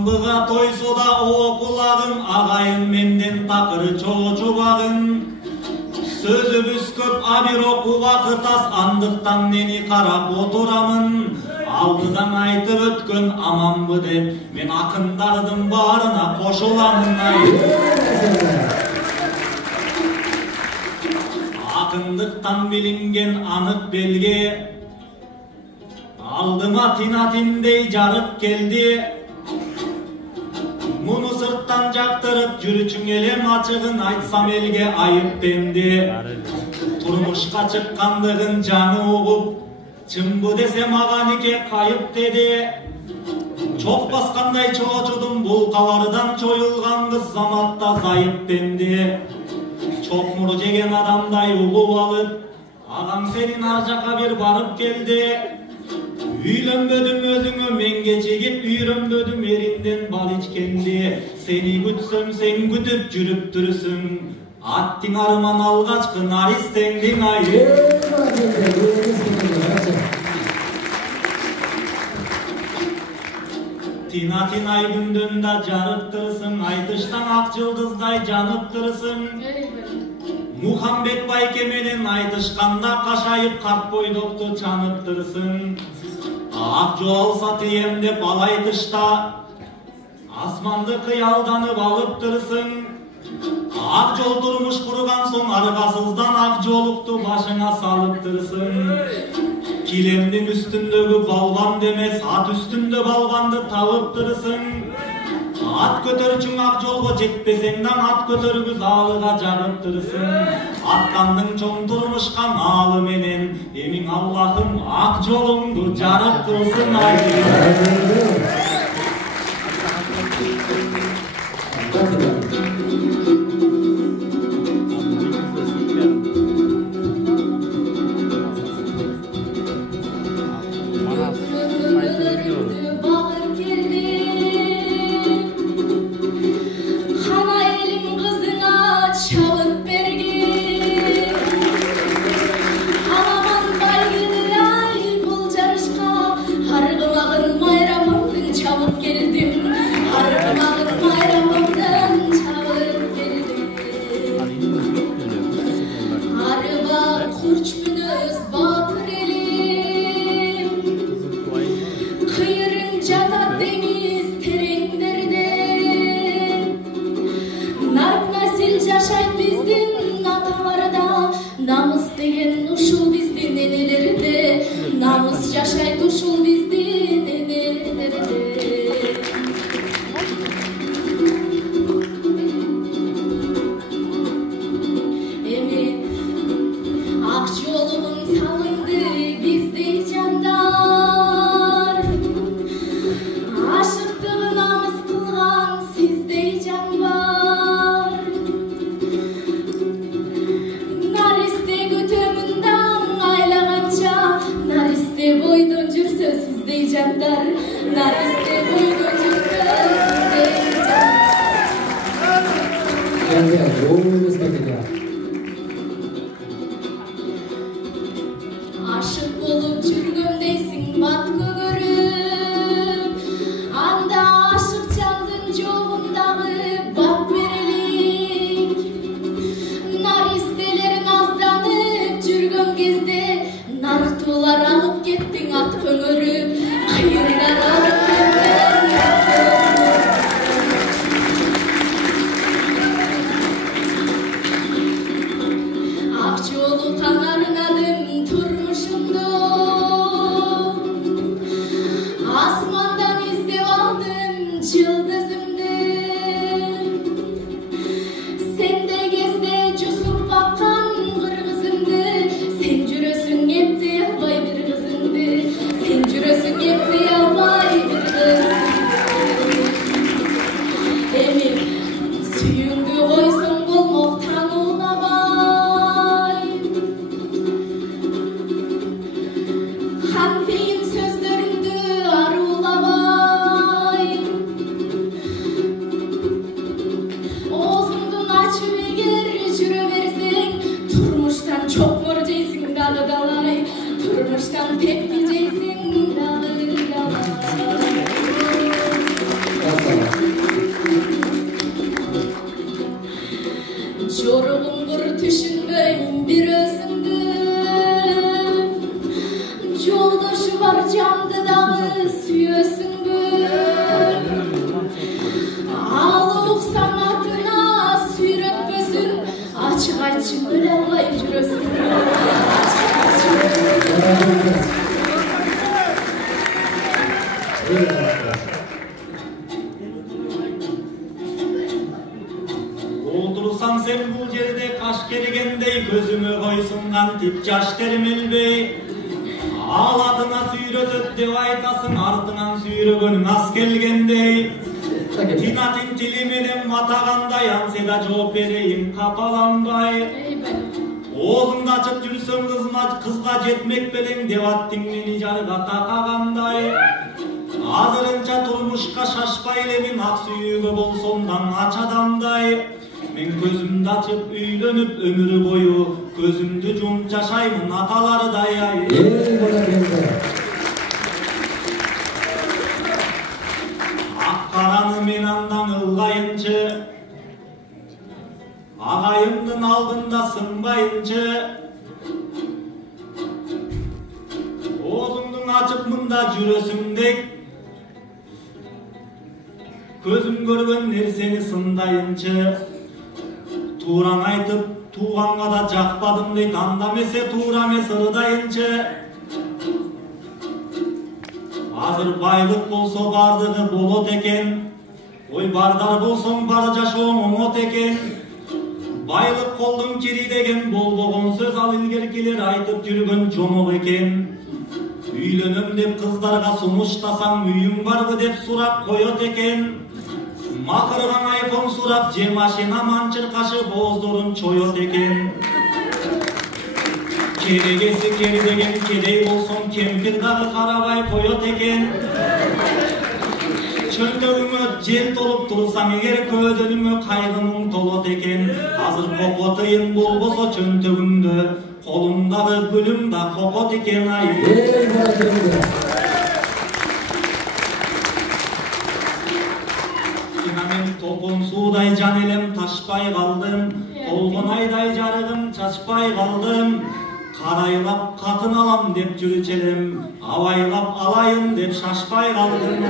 Амбыга тойсо да о кулагың, агайын менден такыр чоочубагың. Сөзүбүз көп, а бирок убакыт аз, андыктан мени карап отурамын. Алдыдан айтып өткөн аманбы деп, мен акындардын баарына кошуламын. Акындыктан билинген анык белге, алдыма тинатиндей жарык келди. Муну сырттан жактырып жүрүчүң элем, ачыгын айтсам элге айып демди. Турмушка чыккандыгын жаны угуп, чынбы десе мага нике кайып деди. Чок баскандай чоочудум, бул кабардан чоюлган кыз заматта зайып демди. Чокмур жеген адамдай угуп алып, агам сенин ар жака бир барып келди. Үйлөнбөдүм өзүңө мен кечигип, үйрөнбөдүм эринден бал ичкенди. Сени күтсөм сен күтүп жүрүп турсуң, аттың арман алгачкы наристеңдиң айы. Тина ай күндөн да жарыктырсың, айтыштан ак жылдыздай жаныптырсың. Мухамбет байке менен айтышканда кашайып карт бойдокту чаныптырсың. Ак жол алса тием деп ал айтышта, асманды кыялданып алыптырсың. Ак жол турмуш курган соң, аргасыздан ак жолукту башыңа салыптырсың. Килемдин үстүндөгү балбан демес, ат үстүндө балбанды табыптырсың. Ат көтөрчүң ак жолго жетпесең дан, ат көтөргүз алыга жагыптырсың. Аттандың чоң турмушка наалы менен, эмиң Аллахым ак жолуңду жарык кылсын айы. Sen jürösün yetdi, albay bir kızındı. Sen jürösün yetdi, albay Otursam sen bu yerde kaş kerigендей gözüme koysun kantip jaş termelbey. Ağlatına suyretöp dep aytasın артынан suyregönүң az келгендей. Тинатын тили менен матагандай ансе да жооп берейин капаланбай. Оозуңду ачып жүрсөң кызга жетмек белең деп аттың мени жарга такагандай. Азырынча турмушка шашпай элемин ак сүйүүгө болсом да ач адамдай. Мен көзүмдү ачып үйлөнүп өмүр бою көзүмдү жумуп жашаймын аталардай ай. Ак караны мен андан ылгайынчы, агайымдын алдында сынбайынчы. Оозуңду ачып мында жүрөсүңдек, көзүм көргөн нерсени сындайынчы. Тууран айтып тууганга да жакпадым дейт, анда эмесе туура эмес ырдайынчы. Азыр байлык болсо бардыгы болот экен, ой бардар болсоң бар жашооң оңот экен. Байлык колдун кири деген болбогон сөз, ал илгеркилер айтып жүргөн жомок экен. Үйлөнөм деп кыздарга сунуштасаң үйүң барбы деп сурап коет экен. Макырган айфон сурап же машина манчыркашып ооздорун чоет экен. Керегеси кери деген кедей болсоң кемпир дагы карабай коет экен. Чөнтөгүңө жел толуп турсаң эгер көөдөнүңө кайгымың толот экен. Азыр кокотыйын болбосо чөнтөгүңдө, колуңдагы гүлүң да кокот экен ай. Топон суудай жан элем ташпай калдым, толгон айдай жарыгым чачпай калдым. Карайлап катын алам деп жүрчү элем, абайлап алайын деп шашпай калдым.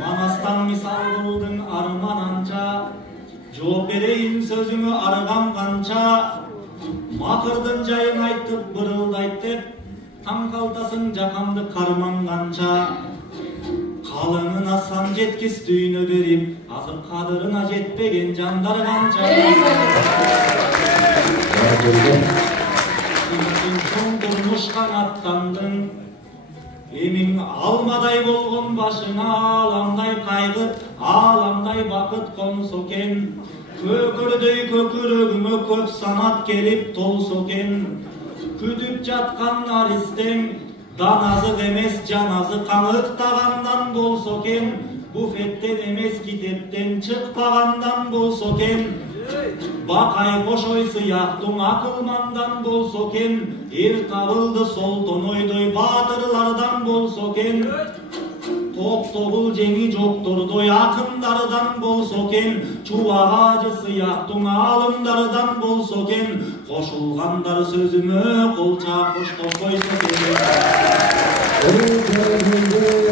Manastan misal kıldın arman anca, жооп берейин сөзүңө аргам канча. Макырдын жайын айтып бырылдайт деп, таң калтасың жакамды карманганча. Калыңына сан жеткис дүйнө берип, азыр кадырына жетпеген жандар канча. Чоң турмушка аттандың, эмиң алмадай болгон башыңа аламдай кайгы, аламдай бакыт консо экен. Көкөрдөй көкүрөгүмө көп санат келип толсо экен. күтүп жаткан аристең даназык эмес жаназы каңыктагандан болсо экен, буфеттен эмес китептен чыкпагандан болсо экен, бакай кошой сыяктуу акылмандан болсо экен, эр табылды солтонойдой баатырлардан болсо экен, токтогул жеңи жоктордой акындардан болсо экен, чубак ажы сыяктуу аалымдардан болсо экен, кошулгандар сөзүмө кол чаап коштоп койсо экен.